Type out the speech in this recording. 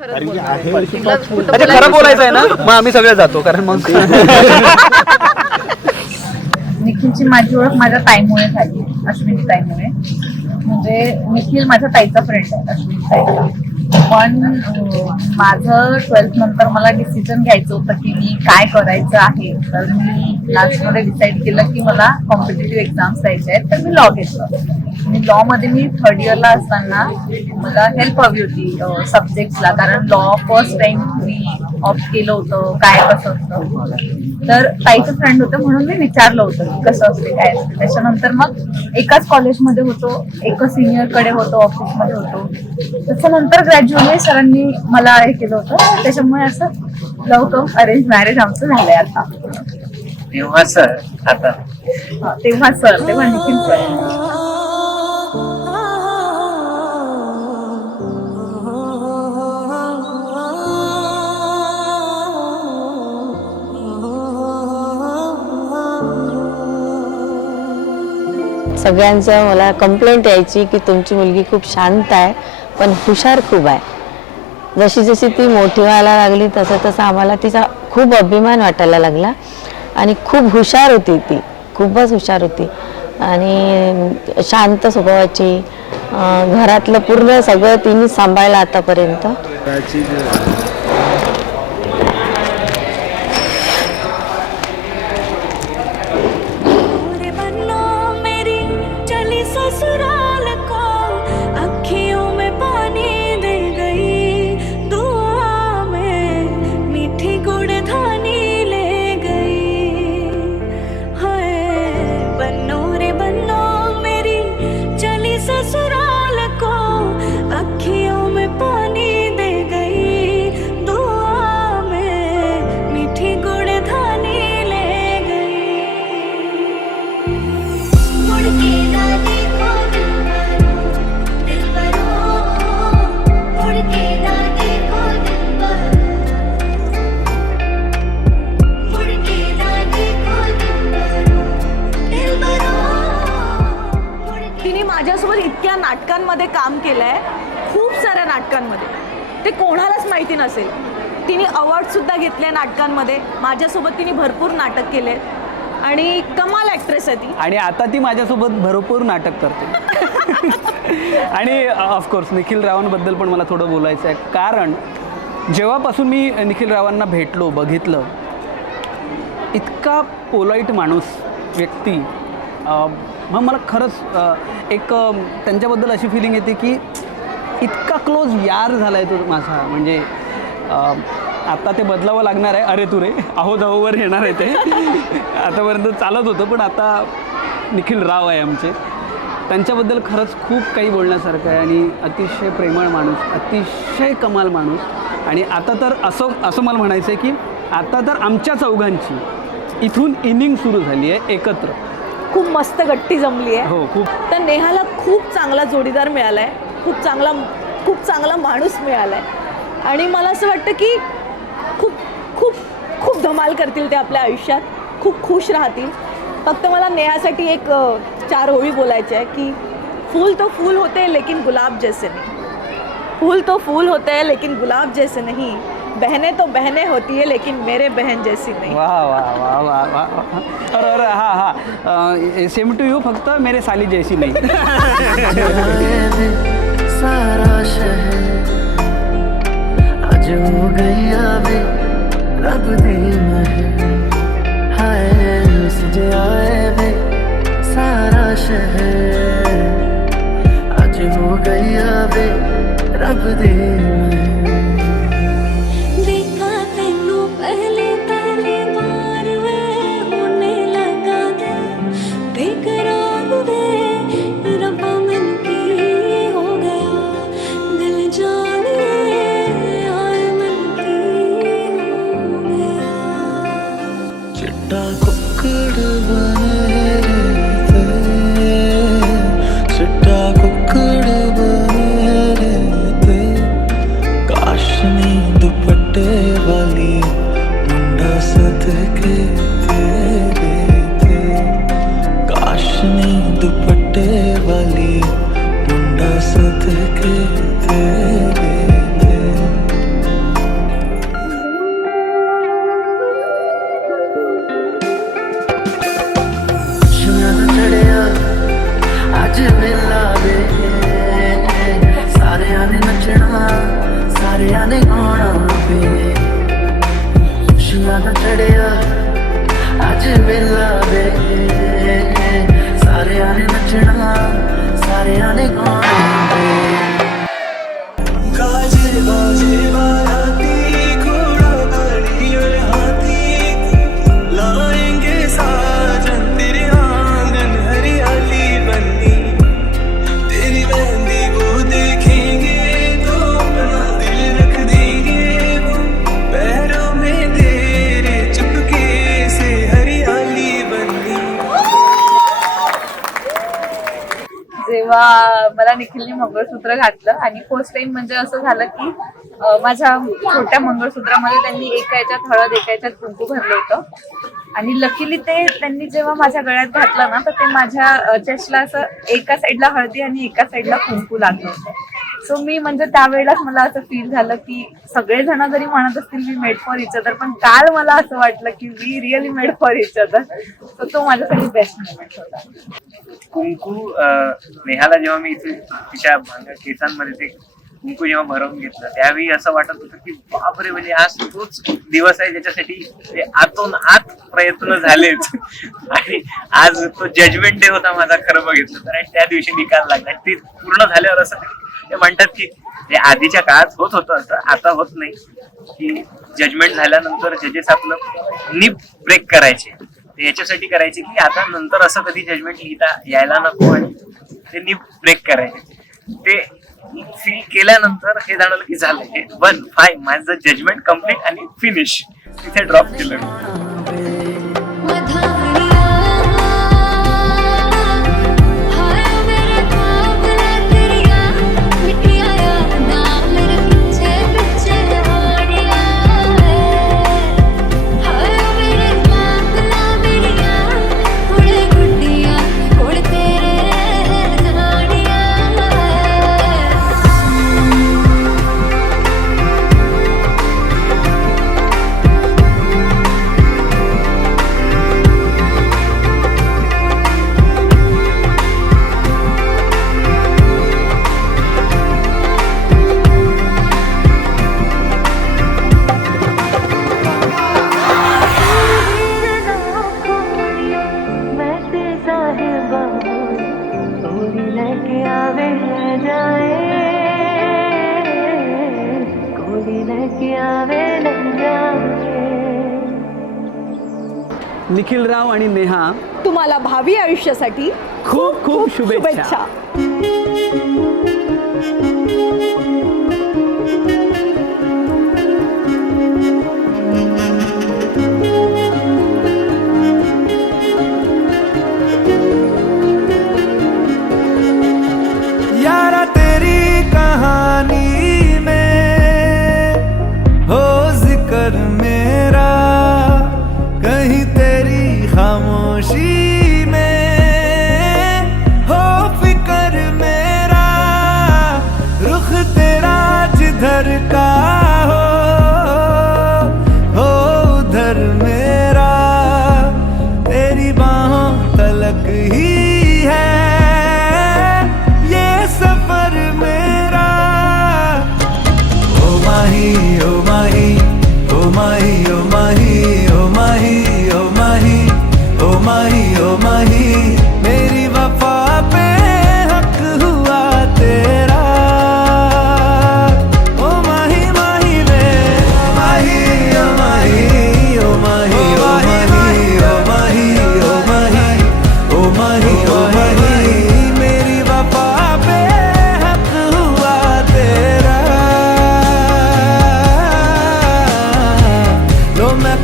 खरं बोलायचं आहे ना, मग आम्ही सगळे जातो. कारण मग निखिलची माझी ओळख माझ्या ताईमुळे झाली, अश्विनी ताईमुळे. म्हणजे निखिल माझ्या ताईचा फ्रेंड आहे, अश्विनी ताईचा. पण माझं 12th नंतर मला डिसिजन घ्यायचं होतं की मी काय करायचं आहे. तर मी लास्टमध्ये डिसाईड केलं की मला कॉम्पिटेटिव्ह एक्झाम्स द्यायचे आहेत, तर मी लॉ घेतलं. आणि लॉ मध्ये मी 3rd इयरला असताना मला हेल्प हवी होती सब्जेक्ट्सला, कारण लॉ फर्स्ट टाइम मी ऑप्ट केलं होतं, काय कसं असतं. तर ताईचं फ्रेंड होतं म्हणून मी विचारलं होतं की कसं असते काय असते. त्याच्यानंतर मग एकाच कॉलेजमध्ये होतो, एका सिनियरकडे होतो, ऑफिसमध्ये होतो. त्याच्यानंतर ग्रॅज्युअली सरांनी मला हे केलं होतं. त्याच्यामुळे असं लव्ह कम अरेंज मॅरेज आमचं झालंय आता. तेव्हा सर आता तेव्हा निखिल सर. सगळ्यांचं मला कंप्लेंट यायची की तुमची मुलगी खूप शांत आहे पण हुशार खूप आहे. जशी जशी ती मोठी व्हायला लागली तसं तसं आम्हाला तिचा खूप अभिमान वाटायला लागला. आणि खूप हुशार होती ती, खूपच हुशार होती आणि शांत स्वभावाची. घरातलं पूर्ण सगळं तिने सांभाळलं आतापर्यंत. माझ्यासोबत इतक्या नाटकांमध्ये काम केलंय, खूप साऱ्या नाटकांमध्ये, ते कोणालाच माहिती नसेल. तिने अवॉर्डसुद्धा घेतले नाटकांमध्ये. माझ्यासोबत तिने भरपूर नाटक केले आणि कमाल ॲक्ट्रेस आहे ती. आणि आता ती माझ्यासोबत भरपूर नाटक करते. आणि ऑफकोर्स निखिल रावांबद्दल पण मला थोडं बोलायचं आहे. कारण जेव्हापासून मी निखिल रावांना भेटलो, बघितलं, इतका पोलाईट माणूस, व्यक्ती, मग मला खरंच एक त्यांच्याबद्दल अशी फिलिंग येते की इतका क्लोज यार झाला आहे तो माझा. म्हणजे आता ते बदलावं लागणार आहे. अरे तू रे आहो जाहोवर येणार आहे ते. आतापर्यंत चालत होतं, पण आता निखिल राव आहे आमचे. त्यांच्याबद्दल खरंच खूप काही बोलण्यासारखं आहे. आणि अतिशय प्रेमळ माणूस, अतिशय कमाल माणूस. आणि आता तर असं मला म्हणायचं आहे की आता तर आमच्या चौघांची इथून इनिंग सुरू झाली आहे एकत्र. खूप मस्त गट्टी जमली आहे. हो, खूप. तर नेहाला खूप चांगला जोडीदार मिळाला आहे, खूप चांगला माणूस मिळाला आहे. आणि मला असं वाटतं की खूप खूप खूप धमाल करतील ते आपल्या आयुष्यात, खूप खुश राहतील. फक्त मला नेहासाठी एक 4 ओळी बोलायच्या आहे की फूल तो फूल होते हैं लेकिन गुलाब जैसे नहीं, फूल तो फूल होते हैं लेकिन गुलाब जैसे नहीं, बहनें तो बहनें होती है लेकिन मेरे बहन जैसी नहीं. वाह वाह वाह वाह वाह. अरे हाँ सेम टू यू, फक्त मेरे साली जैसी नहीं. सारा शहर आज हो गया वे रब दी महर, हाय सजे आए वे सारा शहर आज हो गया वे रब दी महर. तेव्हा मला निखिलने मंगळसूत्र घातलं आणि फर्स्ट टाइम म्हणजे असं झालं की माझ्या छोट्या मंगळसूत्रामध्ये त्यांनी एका याच्यात हळद एका याच्यात कुंकू भरलं होतं आणि लकीली ते त्यांनी जेव्हा माझ्या गळ्यात घातलं ना तर ते माझ्या चेस्टला असं एका साईडला हळदी आणि एका साईडला कुंकू लागलं होतं. सो मी म्हणजे त्यावेळेलाच मला असं फील झालं की सगळेजण जरी म्हणत असतील मी मेड फॉर इच अदर, पण काल मला असं वाटलं की we really made for each other. तर तो माझ्यासाठी बेस्ट मोमेंट होता. कुंकू नेहाला जेव्हा मी इथे तिच्या केसांमध्ये ते कुंकू जेव्हा भरवून घेतलं त्यावेळी असं वाटत होतं की बापरे, म्हणजे आज तोच दिवस आहे ज्याच्यासाठी ते आतून आत प्रयत्न झालेत आणि आज तो जजमेंट डे होता माझा खरं बघितलं तर. आणि त्या दिवशी निकाल लागला. ते पूर्ण झाल्यावर असं ते म्हणतात की जे आधीच्या काळात होत होतं असं आता होत नाही, की जजमेंट झाल्यानंतर जजेस आपलं निप ब्रेक करायचे. ते याच्यासाठी करायचे की आता नंतर असं कधी जजमेंट लिहिता यायला नको आणि ते निप ब्रेक करायचे. ते फील केल्यानंतर हे जाणवलं की झालं, हे वन फाईन, माझं जजमेंट कम्प्लीट आणि फिनिश. तिथे ड्रॉप केलं. निखिल राव आणि नेहा, तुम्हाला भावी आयुष्यासाठी खूप खूप शुभेच्छा. शुभेच्छा. यारा तेरी कहानी में हो जिक्र मेरा, कहीं तेरी खामोशी में हो फिक्र मेरा, रुख तेरा जिधर का हो उधर मेरा, तेरी बाहों तलक ही है ये सफर मेरा. ओ माही ओ माही ओ माही ओ माही ओ माही ओ माही ओ माही ओ माही, मेरी वफा पे हक हुआ तेरा. ओ माही माही वे माही ओ माही ओ माही ओ माही ओ माही ओ माही ओ माही ओ माही, मेरी वफा पे हक हुआ तेरा. लो मैं